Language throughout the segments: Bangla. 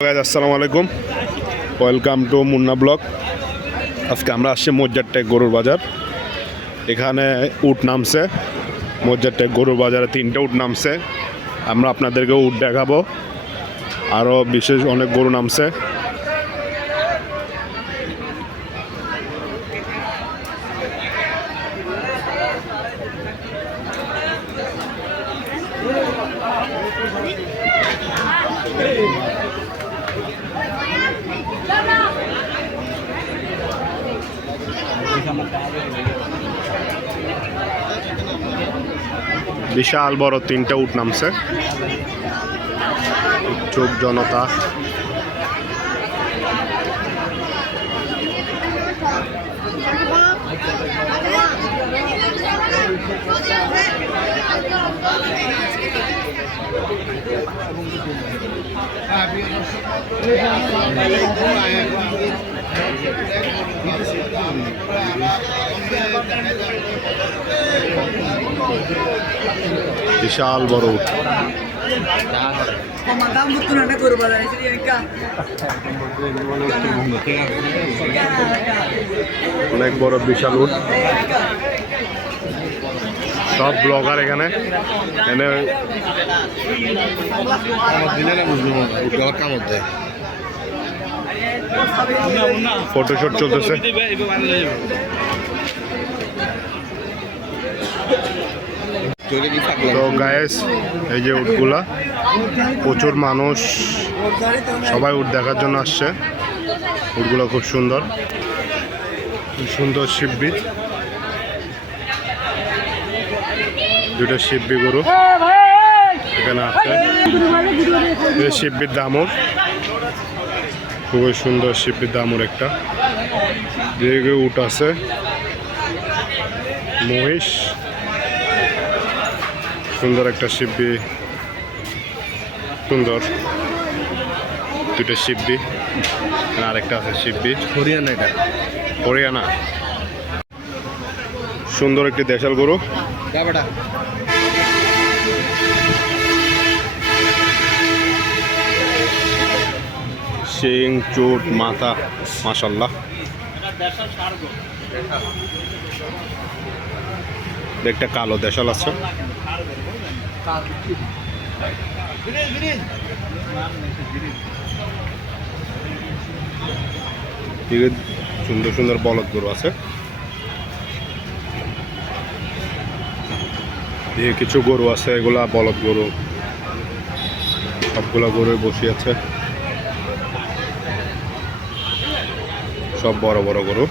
আসসালামু আলাইকুম, ওয়েলকাম টু মুন্না ব্লগ। আজকে আমরা আসছি মজ্জারটেক গরুর বাজার। এখানে উট নামছে মজ্জারটেক গরুর বাজারে, 3টে উট নামছে। আমরা আপনাদেরকে উট দেখাবো, আরও বিশেষ অনেক গরু নামছে। বিশাল বড় 3টে উট নামছে। উৎসুক জনতা। বিশাল বড় উট। অনেক বড় বিশাল উট। সব ব্লগার এখানে ফটোশুট চলতেছে। তো গায়েস, এই যে উটগুলা, প্রচুর মানুষ, সবাই উট দেখার জন্য আসছে। উটগুলো খুব সুন্দর, সুন্দর শিববি, 2টা শিববি গরু এখানে আছে। শিববির দামর, খুবই সুন্দর শিববির দামর একটা। দিকে উট আছে, মহিষ, সুন্দর একটা শিববি, সুন্দর 2টা শিববি। আরেকটা আছে শিববি, হরিয়ানা। এটা হরিয়ানা, সুন্দর একটি দেশাল গরু। শিং, চোট, মাথা, মাশাল্লাহ। একটা কালো দেশাল আছে। সুন্দর সুন্দর বলদ গরু আছে। কিছু গরু আছে, এগুলা বলদ গরু। সবগুলা গরু বসে আছে, সব বড় বড় গরু।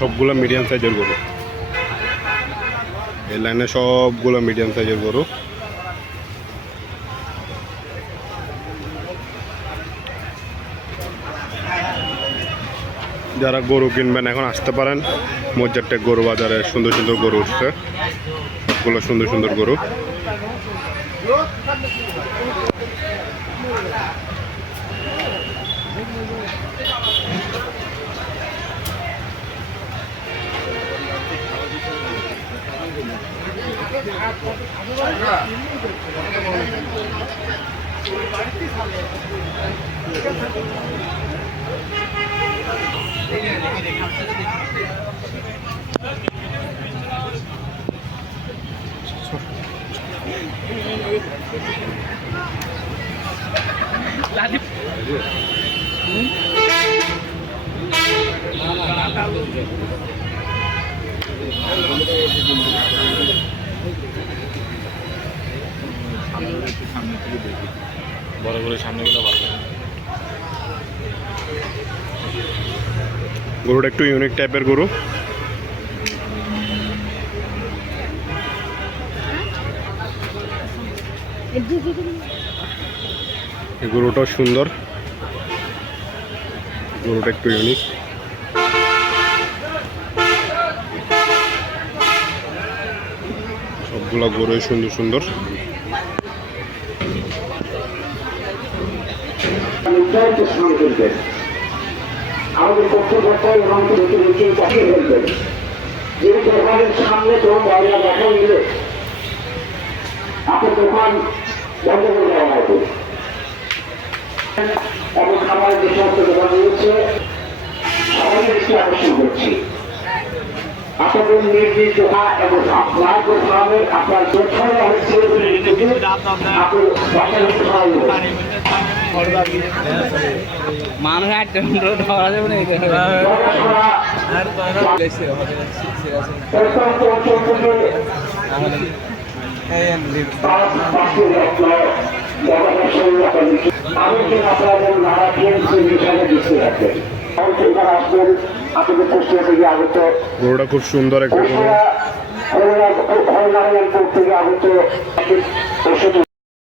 সবগুলো মিডিয়াম সাইজের গরু, এই লাইনে সবগুলো মিডিয়াম সাইজের গরু। যারা গরু কিনবেন এখন আসতে পারেন মজ্জারটেক গরু বাজারে। সুন্দর সুন্দর গরু উঠছে, সবগুলো সুন্দর সুন্দর গরু। বড় করে সামনে গেলে ভালো। গরুটা একটু ইউনিক টাইপের গরু। এই গরুটাও সুন্দর, গরুটা একটু ইউনিক। সবগুলো গরুই সুন্দর সুন্দর। আমাদের কর্তৃপক্ষ এবং ফেলবেন, যেহেতু দোকানের সামনে কোনো ময়লা দেখা গেলে আপনার দোকান বন্ধ করে দেওয়া হবে এবং খাবারের যে সমস্ত দোকান রয়েছে সবাই দৃষ্টি আকর্ষণ করছি। আপনাদের নিজ নিজ দোকান এবং আপনার দোকানের আপনার দোকানে হচ্ছে আপনার বাসায় হচ্ছে মানুষ একটা ধরা যাবে না গরুটা খুব সুন্দর একটা গরু। থেকে আগত